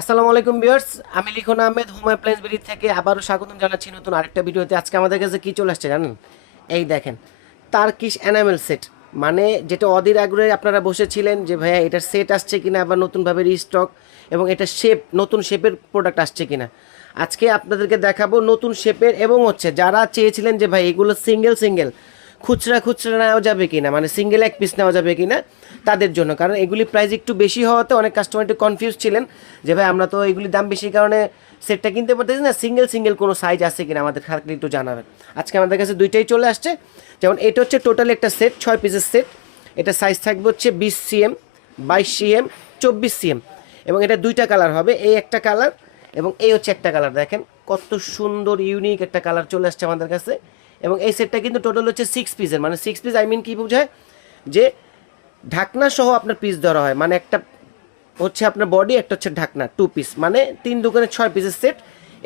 আসসালামু আলাইকুম ভিউয়ার্স, আমি লিখন আহমেদ হোম অ্যাপ্লায়েন্স থেকে আবারও স্বাগতম জানাচ্ছি নতুন আরেকটা ভিডিওতে। আজকে আমাদের কাছে কী চলে আসছে জানেন? এই দেখেন তার্কিশ অ্যানামেল সেট মানে যেটা অধীর আগ্রহে আপনারা বসেছিলেন যে, ভাইয়া, এটার সেট আসছে কিনা আবার নতুনভাবে রিস্টক এবং এটা শেপ নতুন শেপের প্রোডাক্ট আসছে কিনা? আজকে আপনাদেরকে দেখাবো নতুন শেপের এবং হচ্ছে যারা চেয়েছিলেন যে, ভাই, এগুলো সিঙ্গেল সিঙ্গেল খুচরা খুচরা নেওয়া যাবে কি না মানে সিঙ্গেল এক পিস নেওয়া যাবে কি না তাদের জন্য। কারণ এগুলি প্রাইস একটু বেশি হওয়াতে অনেক কাস্টমার একটু কনফিউজ ছিলেন যে, ভাই, আমরা তো এগুলির দাম বেশি কারণে সেটটা কিনতে পারতেছি না। সিঙ্গেল সিঙ্গেল কোনো সাইজ আছে কিনা আমাদের? খালি একটু জানাবেন। আজকে আমাদের কাছে দুইটাই চলে আসছে। যেমন এটা হচ্ছে টোটাল একটা সেট ছয় পিসের সেট এটা সাইজ থাকবে হচ্ছে বিশ সিএম বাইশ সিএম চব্বিশ সিএম এবং এটা দুইটা কালার হবে, এই একটা কালার এবং এই হচ্ছে একটা কালার দেখেন কত সুন্দর ইউনিক একটা কালার চলে আসছে আমাদের কাছে। এবং এই সেটটা কিন্তু টোটাল হচ্ছে সিক্স পিসের মানে সিক্স পিস আই মিন কী বোঝায়? যে ঢাকনা সহ আপনার পিস ধরা হয়। মানে একটা হচ্ছে আপনার বডি একটা হচ্ছে ঢাকনা টু পিস মানে তিন দোকানে ছয় পিসের সেট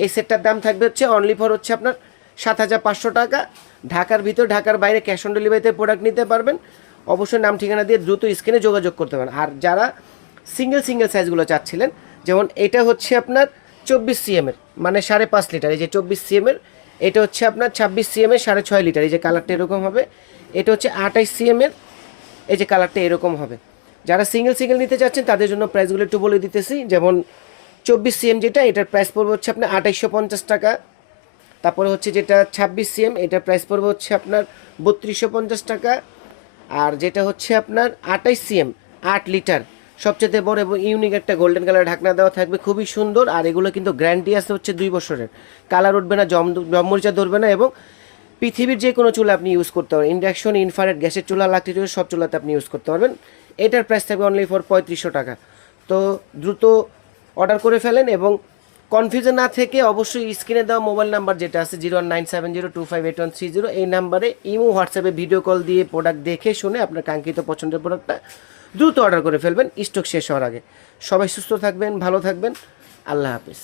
এই সেটটার দাম থাকবে হচ্ছে অনলি ফর হচ্ছে আপনার সাত হাজার পাঁচশো টাকা। ঢাকার ভিতর, ঢাকার বাইরে ক্যাশ অন ডেলিভারিতে প্রোডাক্ট নিতে পারবেন। অবশ্যই নাম, ঠিকানা দিয়ে দ্রুত স্ক্রিনে যোগাযোগ করতে পারেন। আর যারা সিঙ্গেল সিঙ্গেল সাইজগুলো চাচ্ছিলেন, যেমন এটা হচ্ছে আপনার চব্বিশ সিএমের মানে সাড়ে পাঁচ লিটার এই যে চব্বিশ সিএমের এটা হচ্ছে আপনার ছাব্বিশ সিএমের সাড়ে ছয় লিটার, এই যে কালারটা এরকম হবে। এটা হচ্ছে আঠাইশ সিএমের এই যে কালারটা এরকম হবে। যারা সিঙ্গেল সিঙ্গেল নিতে চাচ্ছেন, তাদের জন্য প্রাইসগুলো একটু বলে দিতেছি। যেমন চব্বিশ সিএম যেটা, এটার প্রাইস পড়বে হচ্ছে আপনার আঠাইশশো পঞ্চাশ টাকা। তারপরে হচ্ছে যেটা ছাব্বিশ সিএম এটার প্রাইস পড়বে হচ্ছে আপনার বত্রিশশো পঞ্চাশ টাকা। আর যেটা হচ্ছে আপনার আঠাইশ সিএম আট লিটার। সবচেয়ে বড় এবং ইউনিক একটা গোল্ডেন কালার ঢাকনা দেওয়া থাকবে, খুবই সুন্দর। আর এগুলো কিন্তু গ্যারান্টি আছে হচ্ছে দুই বছরের। কালার উঠবে না, জম জমমরিচা ধরবে না এবং পৃথিবীর যে কোনো চুলা আপনি ইউজ করতে পারবেন। ইন্ডাকশন ইনফারেট গ্যাসের চুলা, লাকড়ি চুলা, সব চুলাতে আপনি ইউজ করতে পারবেন। এটার প্রাইস থাকবে অনলি ফর পঁয়ত্রিশশো টাকা। তো দ্রুত অর্ডার করে ফেলেন এবং কনফিউশন না থেকে অবশ্যই স্ক্রিনে দেওয়া মোবাইল নাম্বার যেটা আছে zero nine seven zero two five eight one three zero এই নাম্বারে ইমো হোয়াটসঅ্যাপে ভিডিও কল দিয়ে প্রোডাক্ট দেখে শুনে আপনার কাঙ্ক্ষিত পছন্দের প্রোডাক্টটা দ্রুত অর্ডার করে ফেলবেন। স্টক শেষ হওয়ার আগে। সবাই সুস্থ থাকবেন, ভালো থাকবেন। আল্লাহ হাফিজ।